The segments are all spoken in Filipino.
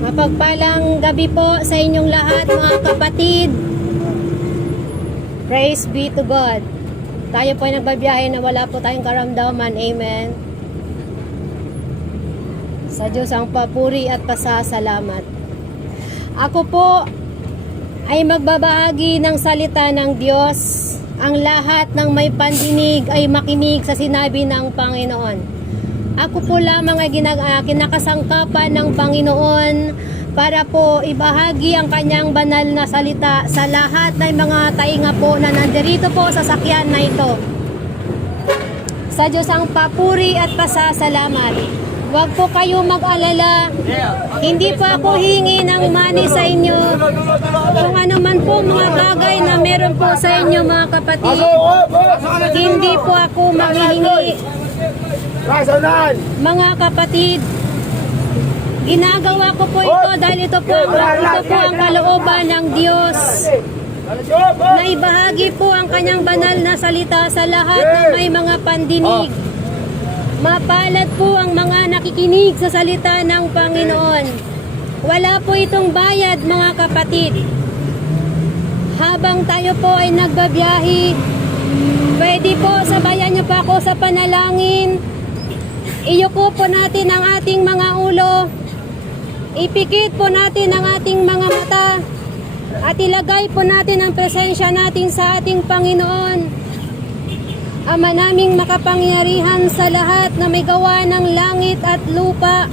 Mapagpalang gabi po sa inyong lahat, mga kapatid. Praise be to God. Tayo po ay nagbabiyahe na wala po tayong karamdaman. Amen. Sa Diyos ang papuri at pasasalamat. Ako po ay magbabahagi ng salita ng Diyos. Ang lahat ng may pandinig ay makinig sa sinabi ng Panginoon. Ako po lamang ay kinakasangkapan ng Panginoon para po ibahagi ang kanyang banal na salita sa lahat ng mga tainga po na nandirito po sa sakyan na ito. Sa Diyos ang papuri at pasasalamat. Huwag po kayo mag-alala. Hindi po ako hingi ng money sa inyo. Kung ano man po mga bagay na meron po sa inyo, mga kapatid, hindi po ako manghihingi. Mga kapatid, ginagawa ko po ito dahil ito po ang kalooban ng Diyos na ibahagi po ang kanyang banal na salita sa lahat ng may mga pandinig. Mapalad po ang mga nakikinig sa salita ng Panginoon. Wala po itong bayad, mga kapatid. Habang tayo po ay nagbabiyahe, pwede po sabayan niyo pa ako sa panalangin. Iyuko po natin ang ating mga ulo. Ipikit po natin ang ating mga mata. At ilagay po natin ang presensya natin sa ating Panginoon. Ama naming makapangyarihan sa lahat na may gawa ng langit at lupa.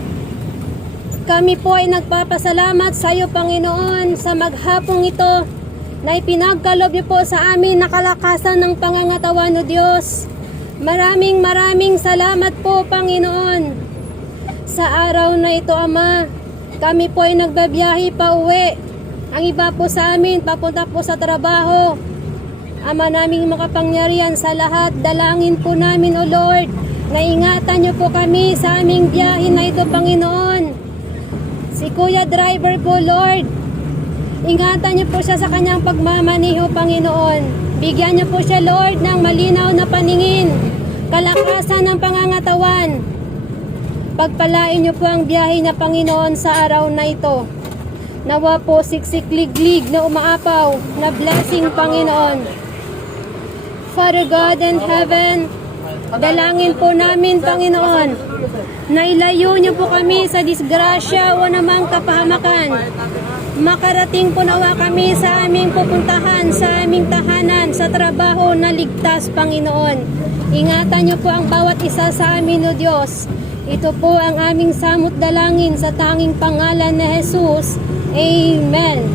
Kami po ay nagpapasalamat sa iyo, Panginoon, sa maghapong ito na ipinagkaloob niyo po sa amin na kalakasan ng pangangatawan, o Diyos. Maraming salamat po, Panginoon. Sa araw na ito, Ama, kami po ay nagbabiyahe pa uwi. Ang iba po sa amin, papunta po sa trabaho. Ama naming makapangyarihan sa lahat, dalangin po namin, O Lord, na ingatan niyo po kami sa aming biyahe na ito, Panginoon. Si Kuya Driver po, Lord, ingatan niyo po siya sa kanyang pagmamaneho, Panginoon. Bigyan niyo po siya, Lord, ng malinaw na paningin, kalakasan ng pangangatawan. Pagpalain niyo po ang biyahe na, Panginoon, sa araw na ito. Nawa po siksik-liglig na umaapaw na blessing, Panginoon. Father God in heaven, dalangin po namin, Panginoon, na ilayo niyo po kami sa disgrasya o namang kapahamakan. Makarating po nawa kami sa aming pupuntahan, sa aming tahanan, sa trabaho na ligtas, Panginoon. Ingatan niyo po ang bawat isa sa amin, O Diyos. Ito po ang aming samot dalangin sa tanging pangalan ni Jesus. Amen.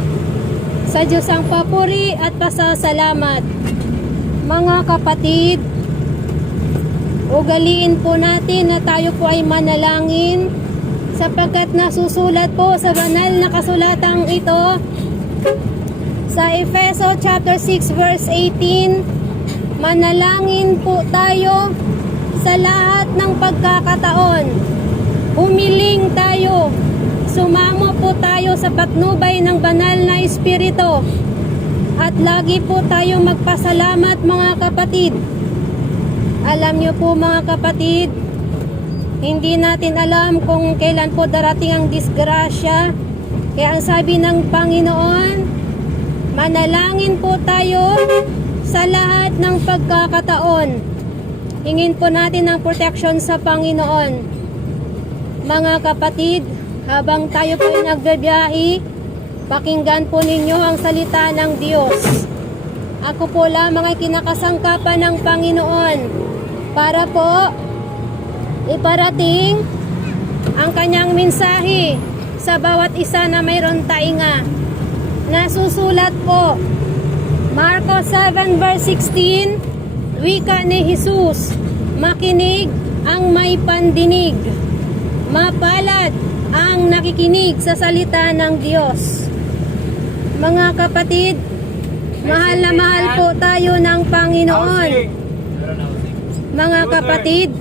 Sa Diyos ang papuri at pasasalamat. Mga kapatid, ugaliin po natin na tayo po ay manalangin sapagkat nasusulat po sa banal na kasulatang ito sa Efeso chapter 6 verse 18. Manalangin po tayo sa lahat ng pagkakataon. Humiling tayo. Sumamo po tayo sa patnubay ng banal na Espiritu. At lagi po tayo magpasalamat, mga kapatid. Alam niyo po, mga kapatid, hindi natin alam kung kailan po darating ang disgrasya. Kaya ang sabi ng Panginoon, manalangin po tayo sa lahat ng pagkakataon. Hingin po natin ang protection sa Panginoon. Mga kapatid, habang tayo po ay nagbabiyahe, pakinggan po ninyo ang salita ng Diyos. Ako po lamang ay kinakasangkapan ng Panginoon para po iparating ang kanyang mensahe sa bawat isa na mayroon tainga. Nasusulat po, Marcos 7 verse 16, wika ni Jesus, makinig ang may pandinig. Mapalad ang nakikinig sa salita ng Diyos. Mga kapatid, mahal na mahal po tayo ng Panginoon. Mga kapatid,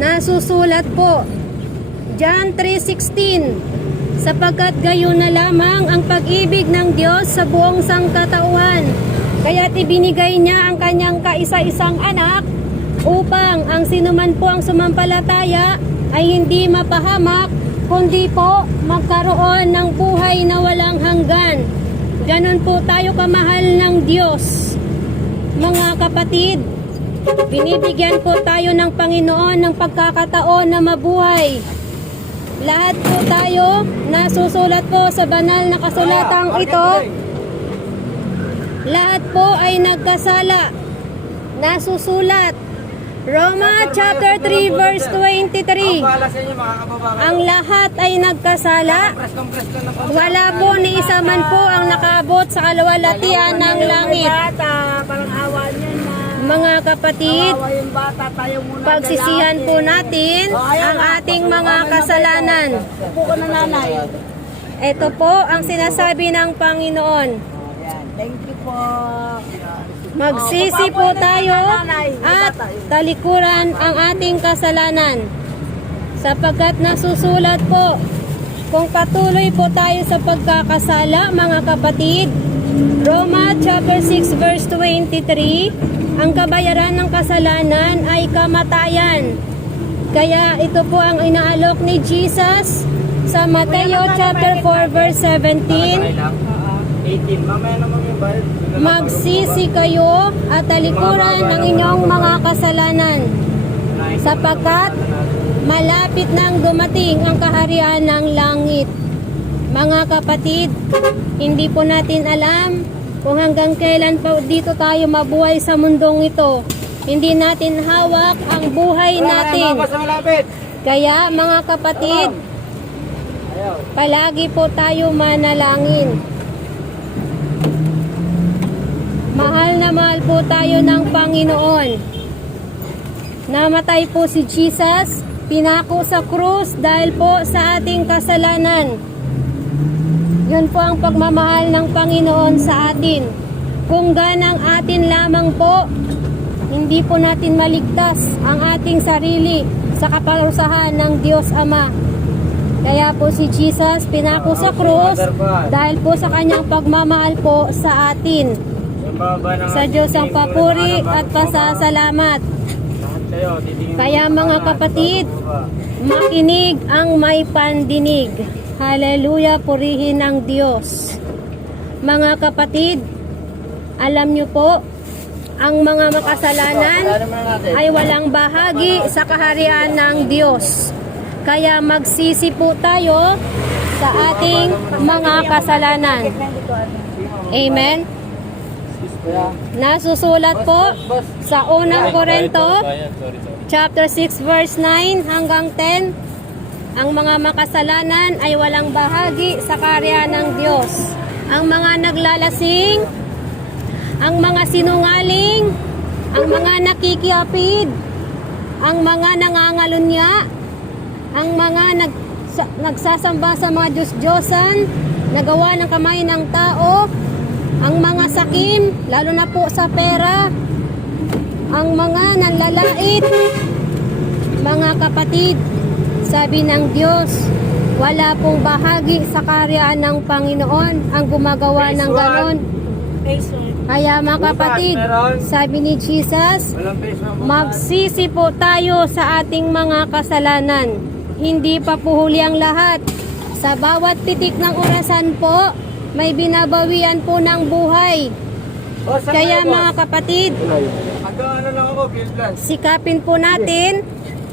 nasusulat po, John 3:16, sapagkat gayon na lamang ang pag-ibig ng Diyos sa buong sangkatauhan, sapagkat ibinigay niya ang kanyang kaisa-isang anak upang ang sinuman po ang sumampalataya ay hindi mapahamak, kundi po magkaroon ng buhay na walang hanggan. Ganon po tayo kamahal ng Diyos. Mga kapatid, binibigyan po tayo ng Panginoon ng pagkakataon na mabuhay. Lahat po tayo nasusulat po sa banal na kasulatang ito. Lahat po ay nagkasala. Nasusulat. Roma chapter 3 verse 23. Ang lahat ay nagkasala. Wala po ni isa man po ang nakaabot sa kaluwalhatian ng langit. Mga kapatid, pagsisihan po natin ang ating mga kasalanan. Ito po ang sinasabi ng Panginoon. Thank you po. Magsisi po tayo at talikuran ang ating kasalanan. Sapagkat nasusulat po, kung patuloy po tayo sa pagkakasala, mga kapatid, Roma chapter 6 verse 23, ang kabayaran ng kasalanan ay kamatayan. Kaya ito po ang inaalok ni Jesus sa Mateo chapter 4 verse 17. Magsisi kayo at talikuran ang inyong mga kasalanan, sapagkat malapit nang dumating ang kaharian ng langit. Mga kapatid, hindi po natin alam kung hanggang kailan pa dito tayo mabuhay sa mundong ito. Hindi natin hawak ang buhay natin. Kaya mga kapatid, palagi po tayo manalangin. Mahal na mahal po tayo ng Panginoon. Namatay po si Jesus, pinako sa krus dahil po sa ating kasalanan. Yun po ang pagmamahal ng Panginoon sa atin. Kung ganang atin lamang po, hindi po natin maligtas ang ating sarili sa kaparusahan ng Diyos Ama. Kaya po si Jesus pinako sa krus dahil po sa kanyang pagmamahal po sa atin. Sa Diyos ang papuri at pasasalamat. Kaya mga kapatid, makinig ang may pandinig. Hallelujah, purihin ng Diyos. Mga kapatid, alam niyo po, ang mga makasalanan ay walang bahagi sa kaharian ng Diyos. Kaya magsisi po tayo sa ating mga kasalanan. Amen. Nasusulat po sa unang Korinto chapter 6 verse 9 hanggang 10, ang mga makasalanan ay walang bahagi sa kaharian ng Diyos. Ang mga naglalasing, ang mga sinungaling, ang mga nakikiapid, ang mga nangangalunya, ang mga nagsasamba sa mga Diyos-Diyosan, nagawa ng kamay ng tao, ang mga sakim, lalo na po sa pera, ang mga nanlalait. Mga kapatid, sabi ng Diyos, wala pong bahagi sa kaharian ng Panginoon ang gumagawa ng ganon. Kaya mga kapatid, sabi ni Jesus, magsisi po tayo sa ating mga kasalanan. Hindi pa po huli ang lahat. Sa bawat titik ng orasan po, may binabawian po ng buhay. Kaya mga kapatid, sikapin po natin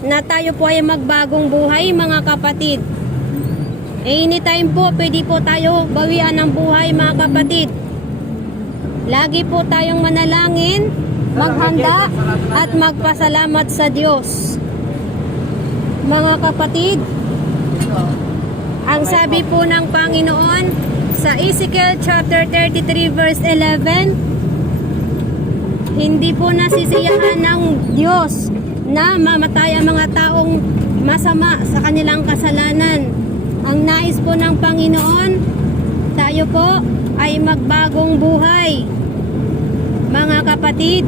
na tayo po ay magbagong buhay, mga kapatid. Anytime po, pwede po tayo bawian ng buhay, mga kapatid. Lagi po tayong manalangin, maghanda at magpasalamat sa Diyos. Mga kapatid, ang sabi po ng Panginoon sa Ezekiel chapter 33 verse 11, hindi po nasisiyahan ng Diyos na mamatay ang mga taong masama sa kanilang kasalanan. Ang nais po ng Panginoon, tayo po ay magbagong buhay. Mga kapatid,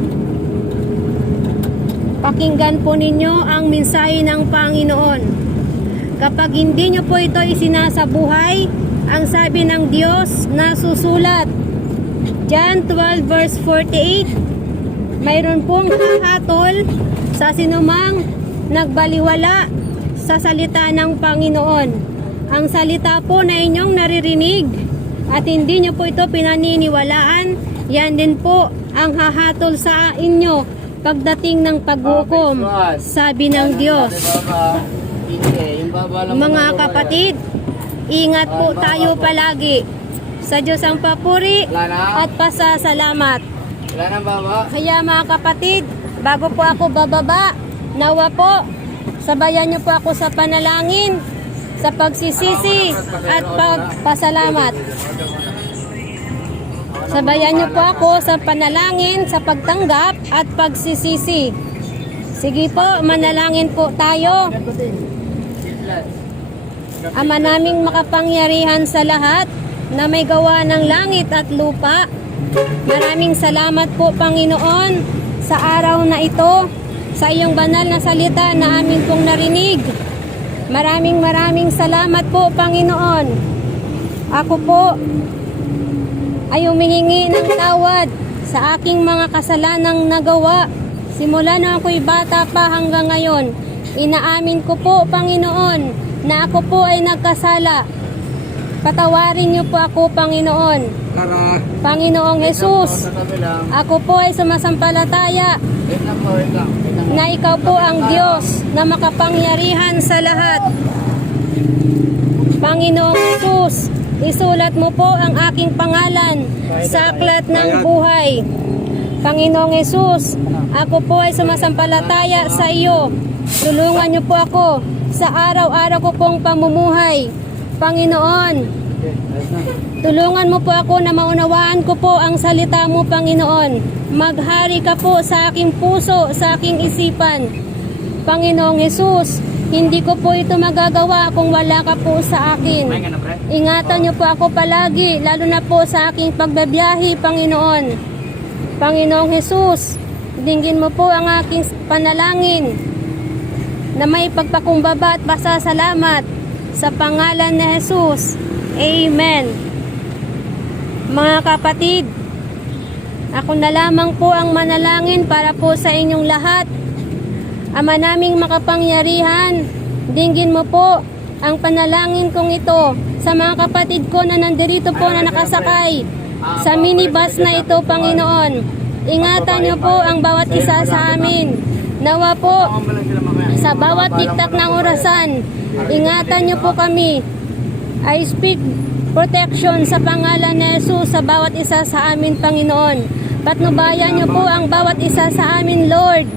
pakinggan po ninyo ang mensahe ng Panginoon. Kapag hindi nyo po ito isinasabuhay, ang sabi ng Diyos na susulat, John 12 verse 48, mayroon pong hahatol sa sinumang nagbaliwala sa salita ng Panginoon. Ang salita po na inyong naririnig at hindi nyo po ito pinaniniwalaan, yan din po ang hahatol sa inyo pagdating ng paghukom, sabi ng Diyos. Mga kapatid, ingat po tayo palagi. Sa Diyos ang papuri at pasasalamat. Kaya mga kapatid, bago po ako bababa, nawa po, sabayan niyo po ako sa panalangin, sa pagsisisi at pagpasalamat. Sabayan niyo po ako sa panalangin, sa pagtanggap at pagsisisi. Sige po, manalangin po tayo. Ama naming makapangyarihan sa lahat, na may gawa ng langit at lupa, maraming salamat po Panginoon sa araw na ito, sa iyong banal na salita na amin pong narinig. Maraming salamat po Panginoon. Ako po ay humihingi ng tawad sa aking mga kasalanang nagawa simula na ako'y bata pa hanggang ngayon. Inaamin ko po Panginoon na ako po ay nagkasala. Patawarin niyo po ako, Panginoon. Panginoong Jesus, ako po ay sumasampalataya na ikaw po ang Diyos na makapangyarihan sa lahat. Panginoong Jesus, isulat mo po ang aking pangalan sa aklat ng buhay. Panginoong Jesus, ako po ay sumasampalataya sa iyo. Tulungan niyo po ako sa araw-araw ko pong pamumuhay. Panginoon, tulungan mo po ako na maunawaan ko po ang salita mo, Panginoon. Maghari ka po sa aking puso, sa aking isipan. Panginoong Jesus, hindi ko po ito magagawa kung wala ka po sa akin. Ingatan niyo po ako palagi, lalo na po sa aking pagbabiyahe, Panginoon. Panginoong Jesus, dinggin mo po ang aking panalangin na may pagpakumbaba at pasasalamat sa pangalan ni Jesus. Amen. Mga kapatid, ako na lamang po ang manalangin para po sa inyong lahat. Ama naming makapangyarihan, dinggin mo po ang panalangin kong ito sa mga kapatid ko na nandirito po na nakasakay sa minibus na ito, Panginoon. Ingatan niyo po ang bawat isa sa amin. Nawa po sa bawat tiktak ng orasan, ingatan niyo po kami. I speak protection sa pangalan ni Jesus sa bawat isa sa amin, Panginoon. Patnubayan niyo po ang bawat isa sa amin, Lord.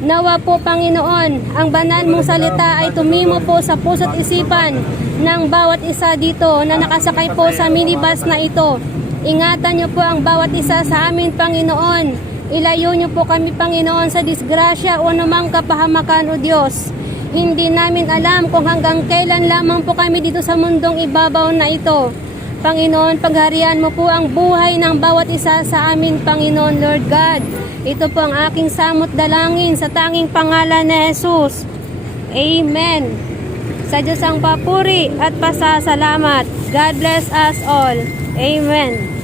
Nawa po, Panginoon, ang banal mong salita ay tumimo po sa puso't isipan ng bawat isa dito na nakasakay po sa minibus na ito. Ingatan niyo po ang bawat isa sa amin, Panginoon. Ilayo niyo po kami, Panginoon, sa disgrasya o anumang kapahamakan, O Diyos. Hindi namin alam kung hanggang kailan lamang po kami dito sa mundong ibabaw na ito. Panginoon, pagharian mo po ang buhay ng bawat isa sa amin, Panginoon, Lord God. Ito po ang aking samot dalangin sa tanging pangalan ni Jesus. Amen. Sa Diyos ang papuri at pasasalamat. God bless us all. Amen.